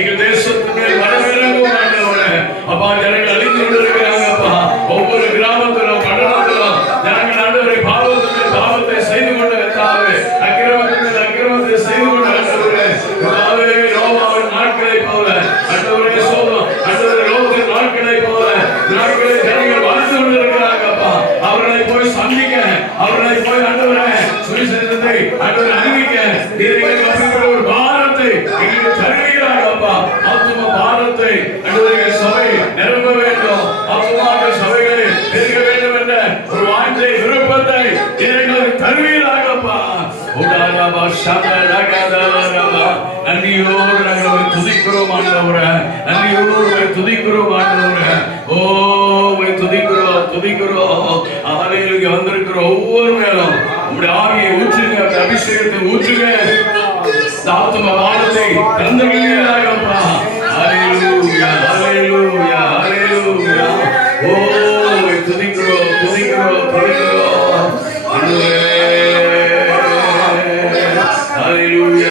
எங்கள் தேசத்துக்கு வரவேற்கும் ஆண்டவரே. அப்பா ஜனங்கள் அழிந்து கொண்டிருக்கிறாங்கப்பா. ஒவ்வொரு கிராமத்திலும் பட்டணத்திலும் ஜனங்கள் ஆண்டவரை பாவத்தை செய்து கொண்டு கர்த்தாவே, அக்கிரமத்தை செய்து கொண்டு ஆண்டவரே, கர்த்தாவே, நோவாவின் நாட்களை போல ஆண்டவரே சோதம் ஆண்டவரே லோகத்தின் நாட்களை போல நாட்களை ஜனங்கள் வாழ்ந்து கொண்டிருக்கிறாங்கப்பா. அவர்களை போய் சந்திக்க, அவர்களை போய் ஆண்டவரே சுவிசேஷத்தை ஆண்டவரை அறிவிக்க நீர்கள் அப்படிப்பட்ட ஒரு பாரத்தை எங்களுக்கு தருவீராகப்பா. ஆத்தும பாரத்தை ஆண்டவரே சபை நிரம்ப வேண்டும், ஆத்துமாக சபைகளை இருக்க வேண்டும் என்ற ஒரு வாஞ்சை விருப்பத்தை எங்களுக்கு தருவீராகப்பா. உடாராபா ஷாதாராகாதாராபா. நன்றியோடு நாங்கள் துதிக்கிறோம் ஆண்டவரே, நன்றியோடு துதிக்கிறோம் ஆண்டவரே. ஓ துதிக்கிறோம். ஆலையிலுக்கு வந்திருக்கிற ஒவ்வொரு மேலும் உங்களுடைய ஆவியை ஊற்றுங்க, அபிஷேகத்தை ஊற்றுங்க, ஆத்தும பாரத்தை தந்தீராக